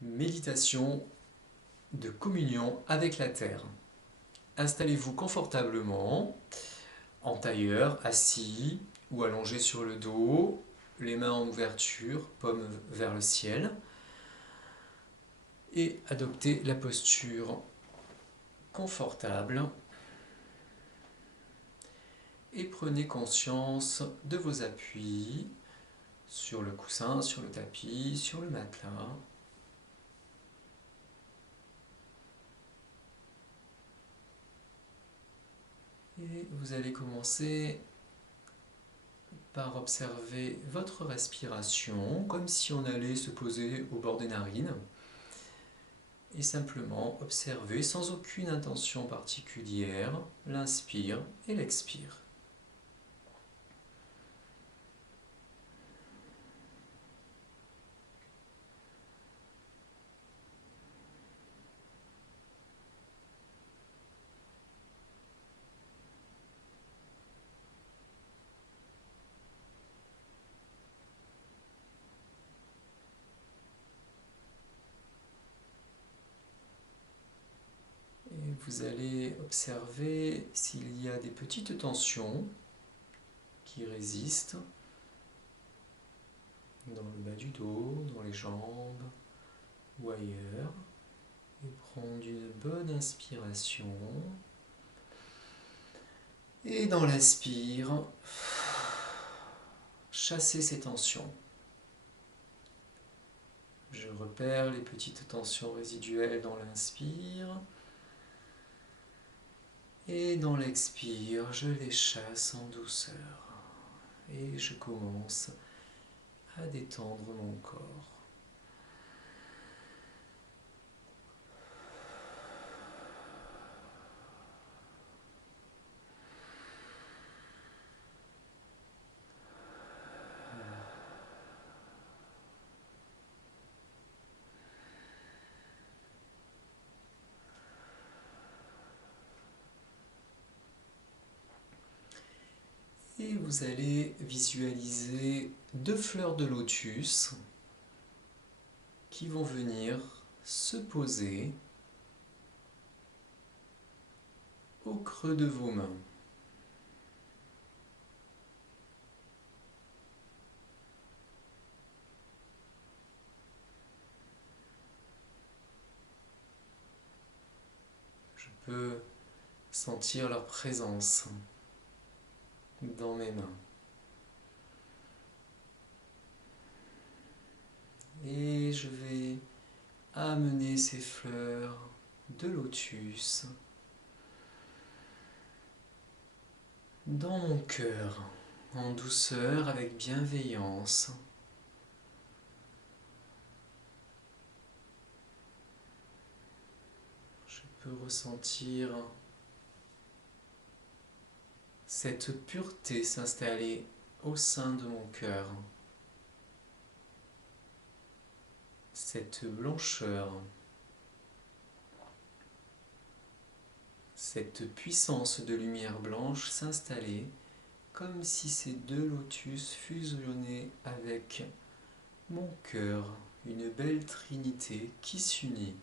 Méditation de communion avec la terre. Installez-vous confortablement, en tailleur, assis ou allongé sur le dos, les mains en ouverture, paumes vers le ciel, et adoptez la posture confortable et prenez conscience de vos appuis sur le coussin, sur le tapis, sur le matelas. Et vous allez commencer par observer votre respiration, comme si on allait se poser au bord des narines, et simplement observer sans aucune intention particulière l'inspire et l'expire. Et vous allez observer s'il y a des petites tensions qui résistent dans le bas du dos, dans les jambes ou ailleurs. Et prendre une bonne inspiration. Et dans l'expire, chasser ces tensions. Je repère les petites tensions résiduelles dans l'inspire. Et dans l'expire, je les chasse en douceur. Et je commence à détendre mon corps. Et vous allez visualiser 2 fleurs de lotus qui vont venir se poser au creux de vos mains. Je peux sentir leur présence dans mes mains. Et je vais amener ces fleurs de lotus dans mon cœur, en douceur, avec bienveillance. Je peux ressentir cette pureté s'installer au sein de mon cœur, cette blancheur, cette puissance de lumière blanche s'installer comme si ces 2 lotus fusionnaient avec mon cœur, une belle trinité qui s'unit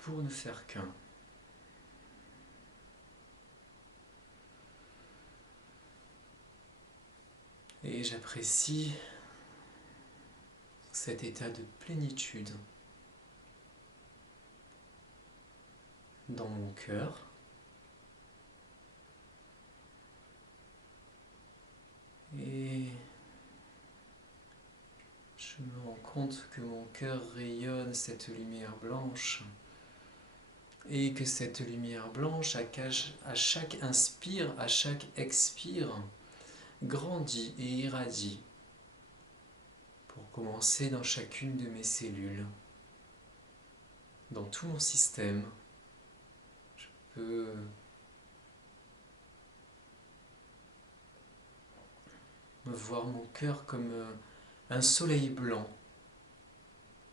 pour ne faire qu'un. Et j'apprécie cet état de plénitude dans mon cœur. Et je me rends compte que mon cœur rayonne cette lumière blanche et que cette lumière blanche, à chaque inspire, à chaque expire, grandit et irradie pour commencer dans chacune de mes cellules, dans tout mon système. Je peux me voir mon cœur comme un soleil blanc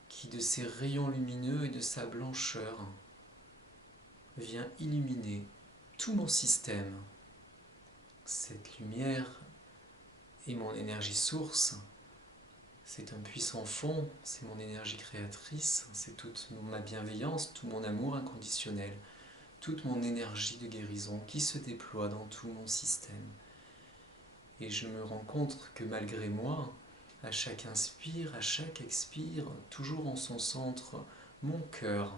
qui, de ses rayons lumineux et de sa blancheur, vient illuminer tout mon système. Cette lumière est mon énergie source, C'est un puissant fond, c'est mon énergie créatrice, c'est toute ma bienveillance, tout mon amour inconditionnel, toute mon énergie de guérison qui se déploie dans tout mon système. Et je me rends compte que malgré moi, à chaque inspire, à chaque expire, toujours en son centre, mon cœur,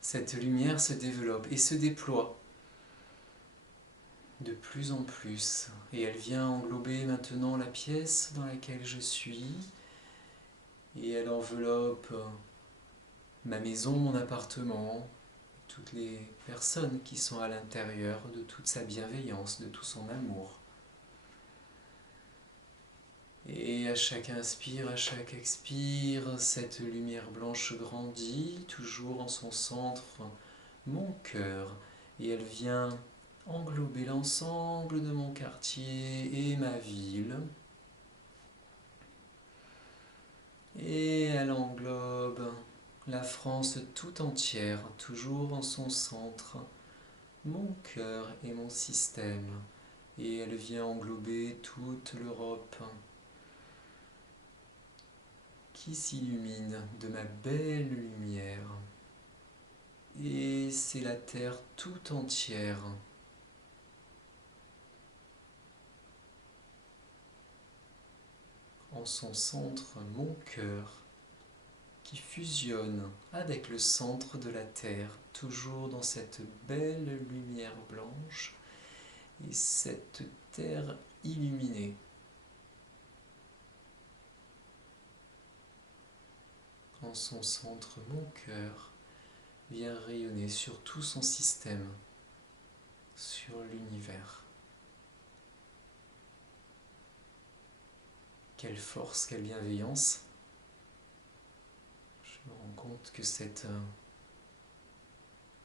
cette lumière se développe et se déploie de plus en plus. Et elle vient englober maintenant la pièce dans laquelle je suis. Et elle enveloppe ma maison, mon appartement, toutes les personnes qui sont à l'intérieur de toute sa bienveillance, de tout son amour. Et à chaque inspire, à chaque expire, cette lumière blanche grandit, toujours en son centre, mon cœur. Et elle vient englober l'ensemble de mon quartier et ma ville. Et elle englobe la France tout entière, toujours en son centre, mon cœur et mon système. Et elle vient englober toute l'Europe qui s'illumine de ma belle lumière. Et c'est la terre tout entière. En son centre, mon cœur, qui fusionne avec le centre de la terre, toujours dans cette belle lumière blanche et cette terre illuminée. En son centre, mon cœur vient rayonner sur tout son système, sur l'univers. Quelle force, quelle bienveillance! Je me rends compte que cette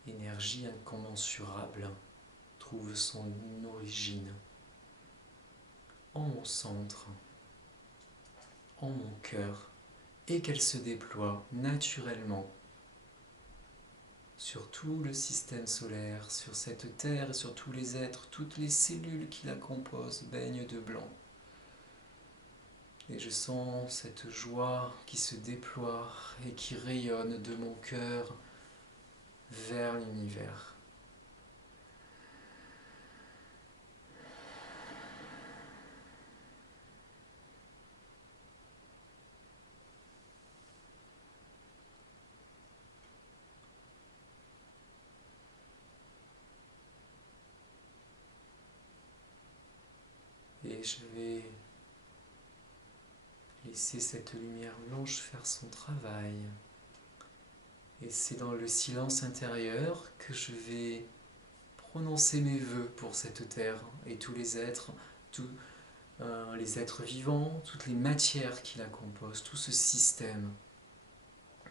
énergie incommensurable trouve son origine en mon centre, en mon cœur, et qu'elle se déploie naturellement sur tout le système solaire, sur cette terre, sur tous les êtres, toutes les cellules qui la composent baignent de blanc. Et je sens cette joie qui se déploie et qui rayonne de mon cœur vers l'univers. Et je vais laisser cette lumière blanche faire son travail. Et c'est dans le silence intérieur que je vais prononcer mes vœux pour cette terre et tous les êtres, tous les êtres vivants, toutes les matières qui la composent, tout ce système,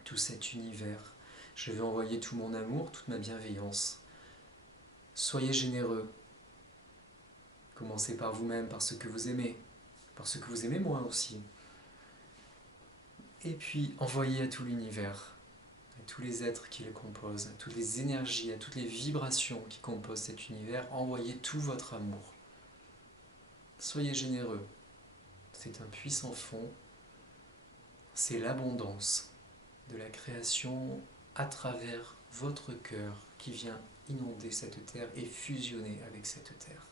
tout cet univers. Je vais envoyer tout mon amour, toute ma bienveillance. Soyez généreux. Commencez par vous-même, par ce que vous aimez, par ce que vous aimez moi aussi. Et puis envoyez à tout l'univers, à tous les êtres qui le composent, à toutes les énergies, à toutes les vibrations qui composent cet univers, envoyez tout votre amour. Soyez généreux. C'est un puissant fond. C'est l'abondance de la création à travers votre cœur qui vient inonder cette terre et fusionner avec cette terre.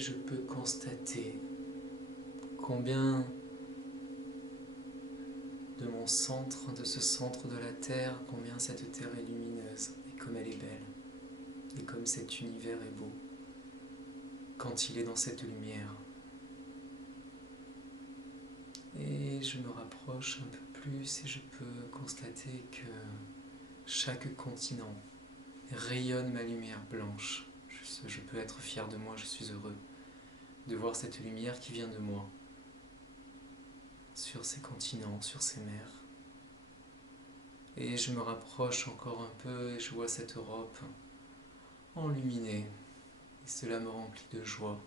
je peux constater combien de mon centre, de ce centre de la Terre, combien cette Terre est lumineuse et comme elle est belle et comme cet univers est beau quand il est dans cette lumière. Et je me rapproche un peu plus et je peux constater que chaque continent rayonne ma lumière blanche. Je peux être fier de moi, je suis heureux de voir cette lumière qui vient de moi sur ces continents, sur ces mers. Et je me rapproche encore un peu et je vois cette Europe enluminée et cela me remplit de joie.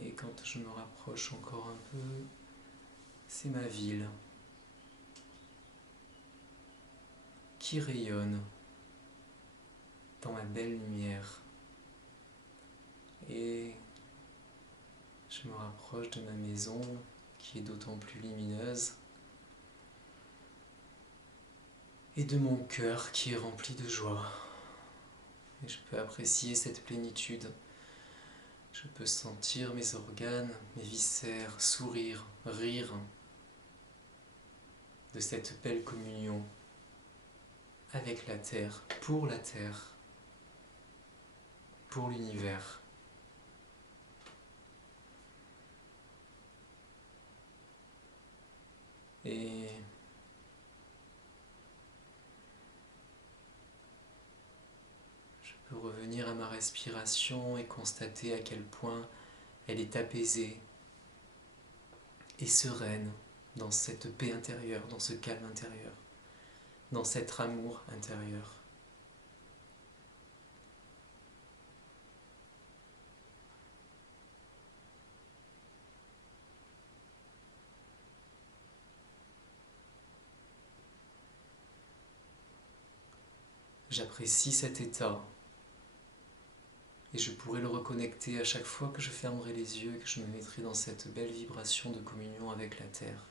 Et quand je me rapproche encore un peu, c'est ma ville qui rayonne dans ma belle lumière. Et je me rapproche de ma maison qui est d'autant plus lumineuse et de mon cœur qui est rempli de joie. Et je peux apprécier cette plénitude. Je peux sentir mes organes, mes viscères sourire, rire de cette belle communion avec la Terre, pour l'univers. Et je peux revenir à ma respiration et constater à quel point elle est apaisée et sereine dans cette paix intérieure, dans ce calme intérieur, dans cet amour intérieur. J'apprécie cet état et je pourrai le reconnecter à chaque fois que je fermerai les yeux et que je me mettrai dans cette belle vibration de communion avec la Terre.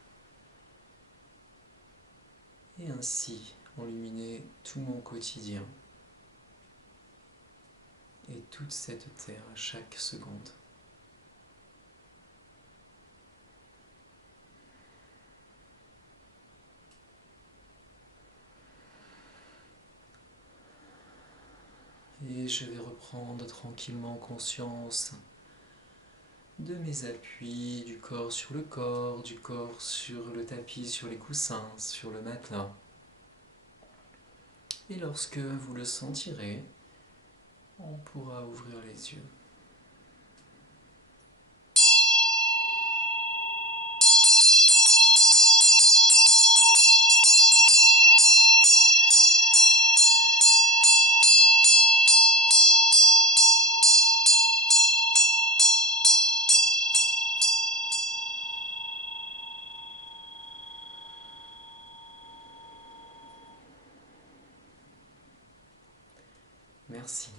Et ainsi illuminer tout mon quotidien et toute cette Terre à chaque seconde. Et je vais reprendre tranquillement conscience de mes appuis, du corps, du corps sur le tapis, sur les coussins, sur le matelas. Et lorsque vous le sentirez, on pourra ouvrir les yeux. Merci.